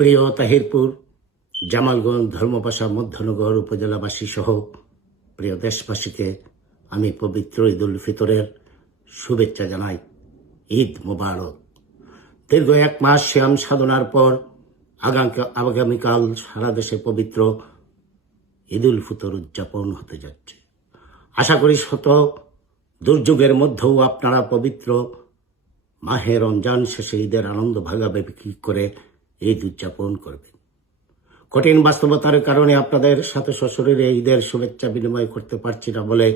প্রিয় তাহিরপুর, জামালগঞ্জ, ধর্মপাশা, মধ্যনগর উপজেলাবাসী সহ প্রিয় দেশবাসীকে আমি পবিত্র ঈদ উল ফিতরের শুভেচ্ছা জানাই। ঈদ মোবারক। দীর্ঘ এক মাস শ্যাম সাধনার পর আগামীকাল সারা দেশে পবিত্র ঈদ উল ফিতর উদযাপন হতে যাচ্ছে। আশা করি শত দুর্যোগের মধ্যেও আপনারা পবিত্র মাহে রমজান শেষে ঈদের আনন্দ ভাগাভাগি করে ঈদ উদযাপন করবেন। কঠিন বাস্তবতার কারণে আপনাদের সাথে সশরীরে ঈদের শুভেচ্ছা বিনিময় করতে পারছি না বলে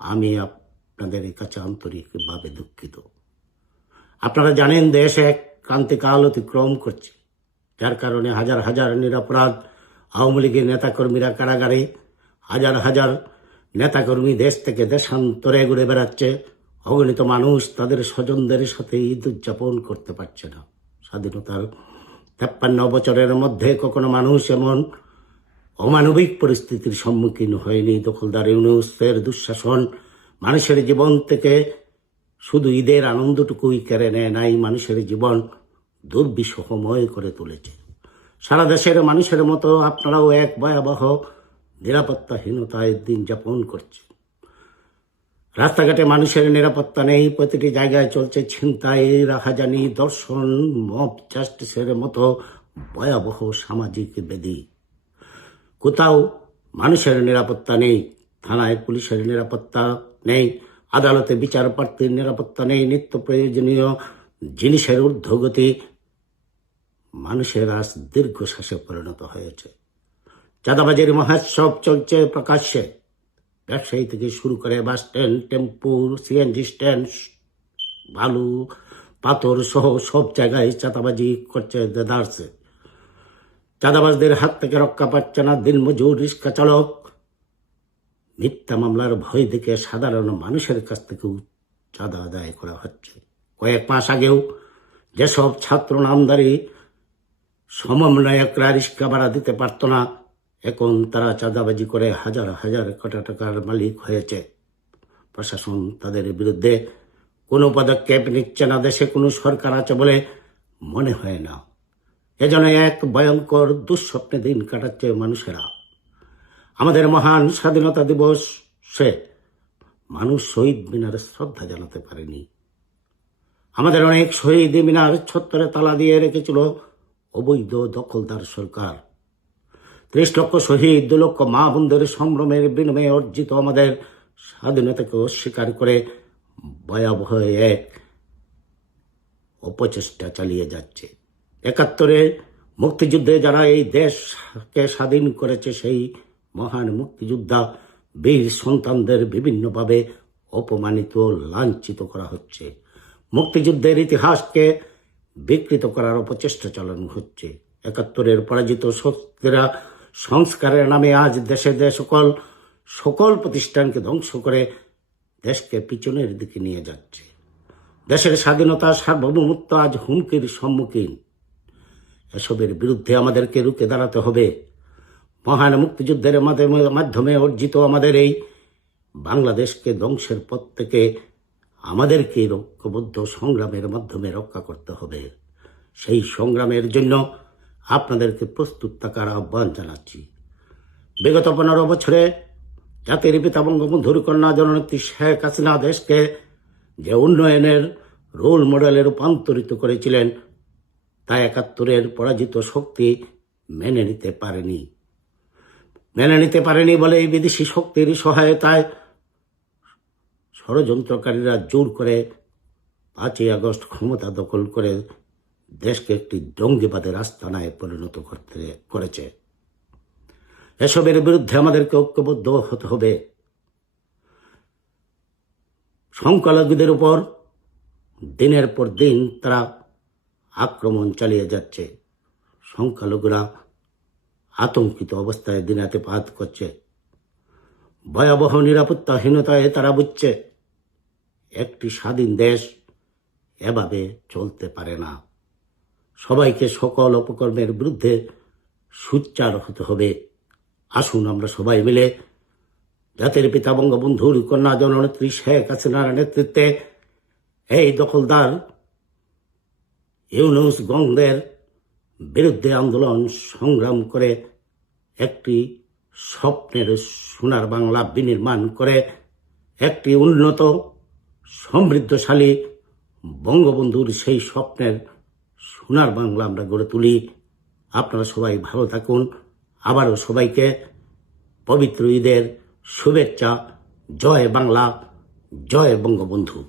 আমি আপনাদের কাছে আন্তরিকভাবে দুঃখিত। আপনারা জানেন দেশ এক ক্রান্তিকাল অতিক্রম করছে, যার কারণে হাজার হাজার নিরপরাধ আওয়ামী লীগের নেতাকর্মীরা কারাগারে, হাজার হাজার নেতাকর্মী দেশ থেকে দেশান্তরে ঘুরে বেড়াচ্ছে। অগণিত মানুষ তাদের স্বজনদের সাথে ঈদ উদযাপন করতে পারছে না। স্বাধীনতার 53 বছরের মধ্যে কখনো মানুষ এমন অমানবিক পরিস্থিতির সম্মুখীন হয়নি। দখলদার ইউনূসের দুঃশাসন মানুষের জীবন থেকে শুধু ঈদের আনন্দটুকুই কেড়ে নেয় নাই, মানুষের জীবন দুর্বিষহময় করে তুলেছে। সারা দেশের মানুষের মতো আপনারাও এক ভয়াবহ নিরাপত্তাহীনতায় দিন যাপন করছে। রাস্তাঘাটে মানুষের নিরাপত্তা নেই, প্রতিটি জায়গায় চলছে ছিনতাই, রাহাজানি, ধর্ষণ, মব জাস্টিসের মতো ভয়াবহ সামাজিক ব্যাধি। কোথাও মানুষের নিরাপত্তা নেই, থানায় পুলিশের নিরাপত্তা নেই, আদালতে বিচার প্রার্থীর নিরাপত্তা নেই, নিত্য প্রয়োজনীয় জিনিসের ঊর্ধ্বগতি। মানুষের আজ দীর্ঘশ্বাসে পরিণত হয়েছে। চাঁদাবাজির মহোৎসব চলছে প্রকাশ্যে। ব্যবসায়ী থেকে শুরু করে বাস স্ট্যান্ড, টেম্পু, সিএনজি স্ট্যান্ড, বালু, পাথর সহ সব জায়গায় চাঁদাবাজি করছে দেদারসে। চাঁদাবাজদের হাত থেকে রক্ষা পাচ্ছে না দিনমজুর, রিক্সা চালক। মিথ্যা মামলার ভয় দেখে সাধারণ মানুষের কাছ থেকেও চাঁদা আদায় করা হচ্ছে। কয়েক মাস আগেও যেসব ছাত্র নামদারি সমন্বয়করা রিক্সা ভাড়া দিতে পারত না, এখন তারা চাঁদাবাজি করে হাজার হাজার কোটি টাকার মালিক হয়েছে। প্রশাসন তাদের বিরুদ্ধে কোনো পদক্ষেপ নিচ্ছে না। দেশে কোনো সরকার আছে বলে মনে হয় না। এজন্য এক ভয়ঙ্কর দুঃস্বপ্নে দিন কাটাচ্ছে মানুষেরা। আমাদের মহান স্বাধীনতা দিবসে মানুষ শহীদ মিনারে শ্রদ্ধা জানাতে পারেনি। আমাদের অনেক শহীদ মিনার ছত্তরে তালা দিয়ে রেখেছিল অবৈধ দখলদার সরকার। 30 লক্ষ শহীদ, 2 লক্ষ মা বোনদের সম্ভ্রমের বিনিময়ে অর্জিত আমাদের স্বাধীনতাকে অস্বীকার করে ভয়াবহ এক অপচেষ্টা চালিয়ে যাচ্ছে। 71-এ মুক্তিযুদ্ধে যারা এই দেশকে স্বাধীন করেছে, সেই মহান মুক্তিযোদ্ধা বীর সন্তানদের বিভিন্নভাবে অপমানিত, লাঞ্ছিত করা হচ্ছে। মুক্তিযুদ্ধের ইতিহাসকে বিকৃত করার অপচেষ্টা চালানো হচ্ছে। 71-এর পরাজিত শক্তিরা সংস্কারের নামে আজ দেশে সকল প্রতিষ্ঠানকে ধ্বংস করে দেশকে পিছনের দিকে নিয়ে যাচ্ছে। দেশের স্বাধীনতা, সার্বভৌমত্ব আজ হুমকির সম্মুখীন। এসবের বিরুদ্ধে আমাদেরকে রুখে দাঁড়াতে হবে। মহান মুক্তিযুদ্ধের মাধ্যমে অর্জিত আমাদের এই বাংলাদেশকে ধ্বংসের পথ থেকে আমাদেরকে ঐক্যবদ্ধ সংগ্রামের মাধ্যমে রক্ষা করতে হবে। সেই সংগ্রামের জন্য আপনাদেরকে প্রস্তুত থাকার আহ্বান জানাচ্ছি। বিগত 15 বছরে জাতির পিতা বঙ্গবন্ধুর কন্যা জননেত্রী শেখ হাসিনা দেশকে যে উন্নয়নের রোল মডেলে রূপান্তরিত করেছিলেন, তা 71-এর পরাজিত শক্তি মেনে নিতে পারেনি বলে বিদেশি শক্তির সহায়তায় ষড়যন্ত্রকারীরা জোর করে 5ই আগস্ট ক্ষমতা দখল করে দেশকে একটি জঙ্গিবাদের আস্তানায় পরিণত করেছে। এসবের বিরুদ্ধে আমাদেরকে ঐক্যবদ্ধ হতে হবে। সংখ্যালঘুদের উপর দিনের পর দিন তারা আক্রমণ চালিয়ে যাচ্ছে। সংখ্যালঘুরা আতঙ্কিত অবস্থায় দিনাতিপাত করছে। ভয়াবহ নিরাপত্তাহীনতায় তারা বুঝছে একটি স্বাধীন দেশ এভাবে চলতে পারে না। সবাইকে সকল অপকর্মের বিরুদ্ধে সোচ্চার হতে হবে। আসুন আমরা সবাই মিলে জাতির পিতা বঙ্গবন্ধুর কন্যা জননেত্রী শেখ হাসিনার নেতৃত্বে এই দখলদার ইউনূস গংদের বিরুদ্ধে আন্দোলন সংগ্রাম করে একটি স্বপ্নের সোনার বাংলা বিনির্মাণ করে একটি উন্নত সমৃদ্ধশালী বঙ্গবন্ধুর সেই স্বপ্নের সোনার বাংলা আমরা গড়ে তুলি। আপনারা সবাই ভালো থাকুন। আবারও সবাইকে পবিত্র ঈদের শুভেচ্ছা। জয় বাংলা, জয় বঙ্গবন্ধু।